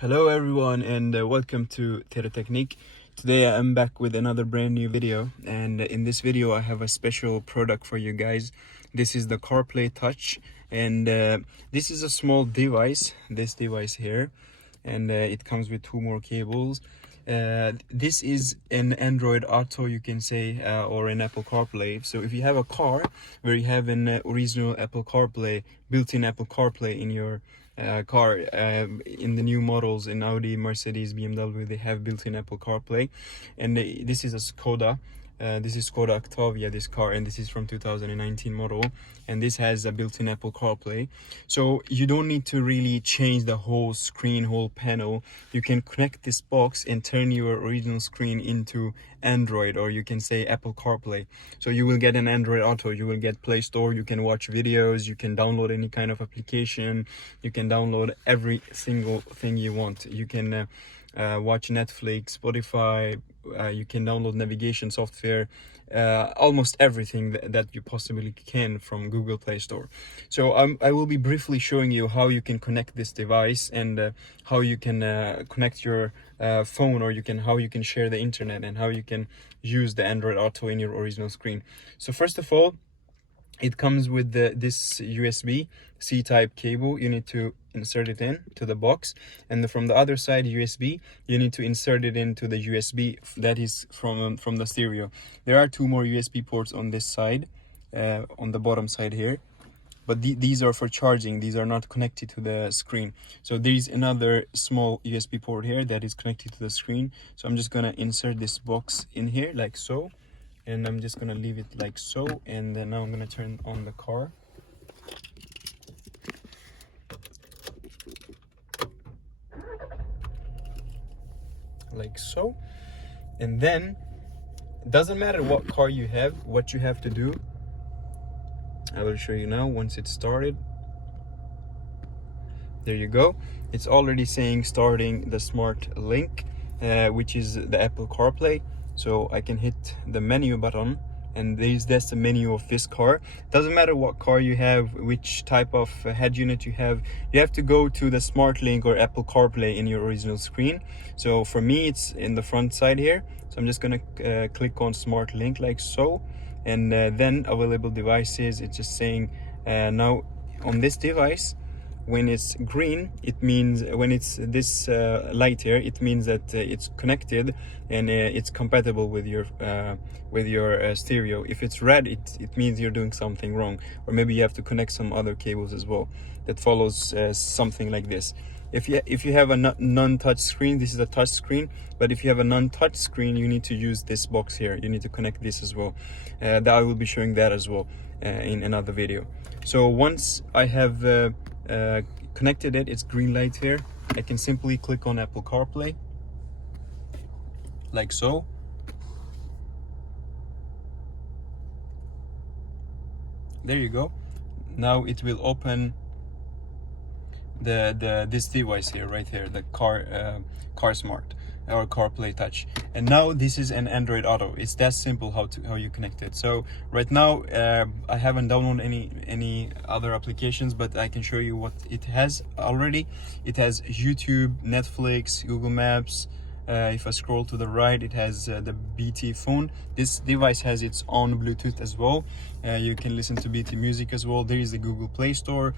Hello everyone and welcome to Terra Technique. Today I am back with another brand new video, and in this video I have a special product for you guys. This is the CarPlay Touch, and this is a small device, this device here, and it comes with two more cables. This is an Android Auto, you can say, or an Apple CarPlay. So if you have a car where you have an original Apple CarPlay, built-in Apple CarPlay in your car, in the new models in Audi, Mercedes, BMW, they have built-in Apple CarPlay, and this is a Skoda. This is Skoda Octavia, this car, and this is from 2019 model, and this has a built-in Apple CarPlay. So you don't need to really change the whole screen, whole panel. You can connect this box and turn your original screen into Android, or you can say Apple CarPlay. So you will get an Android Auto, you will get Play Store, you can watch videos, you can download any kind of application, you can download every single thing you want. You can watch Netflix, Spotify, you can download navigation software, almost everything that you possibly can from Google Play Store. So I will be briefly showing you how you can connect this device, and how you can connect your phone, or how you can share the internet, and how you can use the Android Auto in your original screen. So first of all, it comes with this USB C-type cable. You need to insert it into the box, and from the other side USB, you need to insert it into the USB that is from the stereo. There are two more USB ports on this side, on the bottom side here, but these are for charging. These are not connected to the screen. So there is another small USB port here that is connected to the screen. So I'm just gonna insert this box in here like so, and I'm just gonna leave it like so, and then now I'm gonna turn on the car. Like so. And then it doesn't matter what car you have, what you have to do, I will show you now. Once it's started, there you go, it's already saying starting the smart link, which is the Apple CarPlay. So I can hit the menu button, and that's the menu of this car. Doesn't matter what car you have, which type of head unit you have to go to the smart link or Apple CarPlay in your original screen. So for me, it's in the front side here, so I'm just gonna click on smart link like so, and then available devices, it's just saying now on this device, when it's green, it means, when it's this light here, it means that it's connected and it's compatible with your stereo. If it's red, it means you're doing something wrong, or maybe you have to connect some other cables as well. That follows something like this. If you have a non-touch screen, this is a touch screen, but if you have a non-touch screen, you need to use this box here. You need to connect this as well. That I will be showing that as well in another video. So once I have connected it, it's green light here, I can simply click on Apple CarPlay like so. There you go. Now it will open this device here, right here, the car smart or CarPlay Touch. And now this is an Android Auto. It's that simple how you connect it. So right now I haven't downloaded any other applications, but I can show you what it has already. It has YouTube, Netflix, Google Maps. If I scroll to the right, it has the BT phone. This device has its own Bluetooth as well. You can listen to BT music as well. There is the Google Play Store.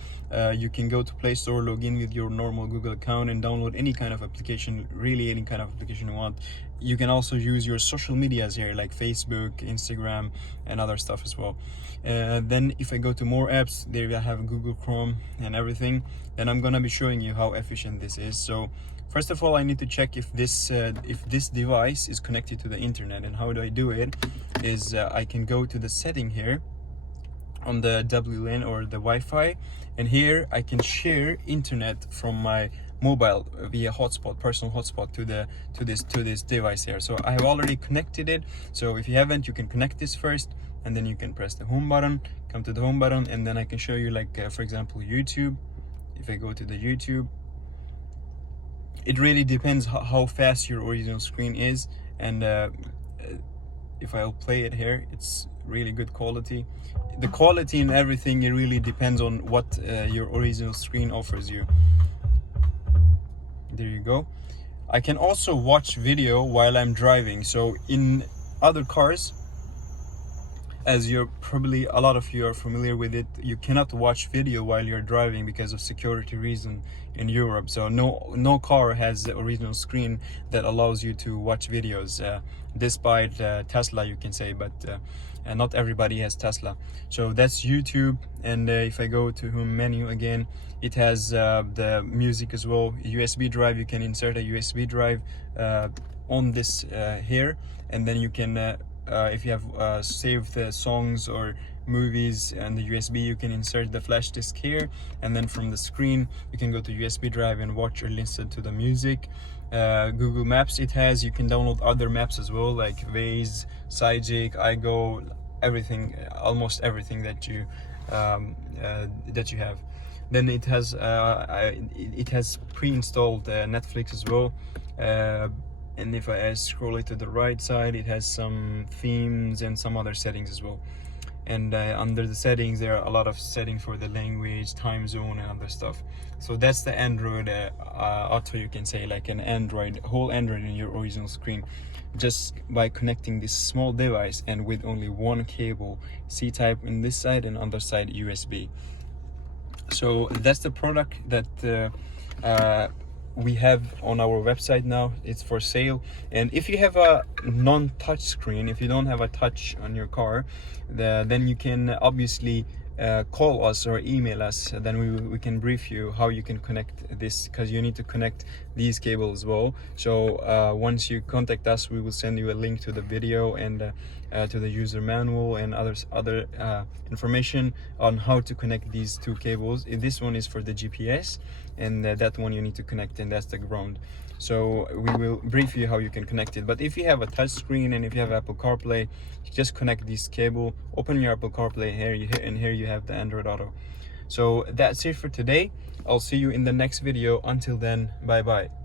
You can go to Play Store, log in with your normal Google account, and download any kind of application, really any kind of application you want. You can also use your social medias here, like Facebook, Instagram, and other stuff as well. Then if I go to more apps, there I have Google Chrome and everything. And I'm gonna be showing you how efficient this is. So first of all, I need to check if this device is connected to the internet. And how do I do it? Is I can go to the setting here on the WLAN or the Wi-Fi, and here I can share internet from my mobile via hotspot, personal hotspot, to this device here. So I have already connected it. So if you haven't, you can connect this first, and then you can press the home button, come to the home button, and then I can show you, like for example, YouTube. If I go to the YouTube, it really depends how fast your original screen is, and if I'll play it here, it's really good quality. The quality and everything, it really depends on what your original screen offers you. There you go. I can also watch video while I'm driving. So in other cars, as you're probably, a lot of you are familiar with it, you cannot watch video while you're driving because of security reason in Europe. So no car has the original screen that allows you to watch videos, despite Tesla, you can say, but not everybody has Tesla. So that's YouTube. And if I go to home menu again, it has the music as well. USB drive, you can insert a USB drive on this here, and then you can if you have saved songs or movies and the USB, you can insert the flash disk here, and then from the screen you can go to USB drive and watch or listen to the music. Google Maps it has, you can download other maps as well, like Waze, Cyjik, iGo, everything, almost everything that you have. Then it has pre-installed Netflix as well. And if I scroll it to the right side, it has some themes and some other settings as well. And under the settings, there are a lot of settings for the language, time zone, and other stuff. So that's the Android Auto, you can say, like an Android, whole Android in your original screen, just by connecting this small device and with only one cable, C-type in this side and other side USB. So that's the product that we have on our website now. It's for sale. And if you have a non-touch screen, if you don't have a touch on your car, then you can obviously call us or email us. Then we can brief you how you can connect this, because you need to connect these cables as well. So once you contact us, we will send you a link to the video and to the user manual and other information on how to connect these two cables. This one is for the GPS, and that one you need to connect, and that's the ground. So we will brief you how you can connect it. But if you have a touch screen and if you have Apple CarPlay, you just connect this cable, open your Apple CarPlay here, and here you have the Android Auto. So that's it for today. I'll see you in the next video. Until then, bye bye.